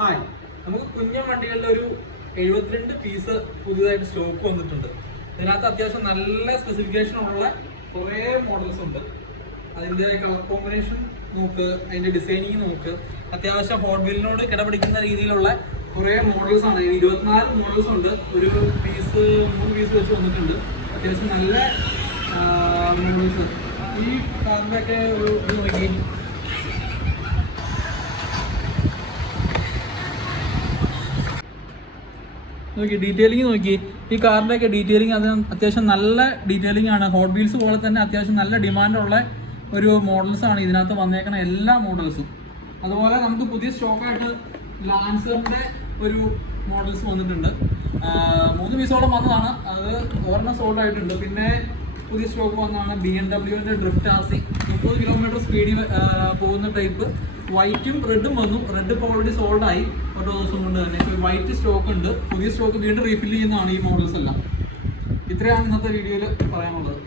Hi, നമുക്ക് കുഞ്ഞൻ വണ്ടികളിൽ ഒരു 72 പീസ് പുതിയതായിട്ട് സ്റ്റോക്ക് വന്നിട്ടുണ്ട്. ഇതിനകത്ത് അത്യാവശ്യം നല്ല സ്പെസിഫിക്കേഷൻ ഉള്ള കുറേ മോഡൽസ് ഉണ്ട്. അതിൻ്റെ കളർ കോമ്പിനേഷൻ നോക്ക്, അതിൻ്റെ ഡിസൈനിങ് നോക്ക്, അത്യാവശ്യം ഹോട്ട് വീലിനോട് കിടപിടിക്കുന്ന രീതിയിലുള്ള കുറേ മോഡൽസ് ആണ്. 24 മോഡൽസ് ഉണ്ട്. ഒരു പീസ് 3 പീസ് വെച്ച് വന്നിട്ടുണ്ട്. അത്യാവശ്യം നല്ല മോഡൽസ്. ഈ കാറിൻ്റെയൊക്കെ ഒരു ഇത് നോക്കി ഡീറ്റെയിലിംഗ് നോക്കി. ഈ കാറിൻ്റെ ഒക്കെ ഡീറ്റെയിലിംഗ് അത് അത്യാവശ്യം നല്ല ഡീറ്റെയിലിംഗ് ആണ്. ഹോട്ട് വീൽസ് പോലെ തന്നെ അത്യാവശ്യം നല്ല ഡിമാൻഡുള്ള ഒരു മോഡൽസ് ആണ് ഇതിനകത്ത് വന്നേക്കണ എല്ലാ മോഡൽസും. അതുപോലെ നമുക്ക് പുതിയ സ്റ്റോക്കായിട്ട് ലാൻസറിൻ്റെ ഒരു മോഡൽസ് വന്നിട്ടുണ്ട്. 3 പീസോളം വന്നതാണ്. അത് ഒരെണ്ണം സോൾഡ് ആയിട്ടുണ്ട്. പിന്നെ പുതിയ സ്റ്റോക്ക് വന്നതാണ് BMW ഡ്രിഫ്റ്റ് RC. 30 കിലോമീറ്റർ സ്പീഡിൽ പോകുന്ന ടൈപ്പ്. വൈറ്റും റെഡും വന്നു. റെഡ് ഇപ്പോൾ ഓൾറെഡി സോൾഡ് ആയി ഓരോ ദിവസം കൊണ്ട് തന്നെ. ഇപ്പോൾ വൈറ്റ് സ്റ്റോക്ക് ഉണ്ട്. പുതിയ സ്റ്റോക്ക് വീണ്ടും റീഫിൽ ചെയ്യുന്നതാണ് ഈ മോഡൽസ് എല്ലാം. ഇത്രയാണ് ഇന്നത്തെ വീഡിയോയിൽ പറയാനുള്ളത്.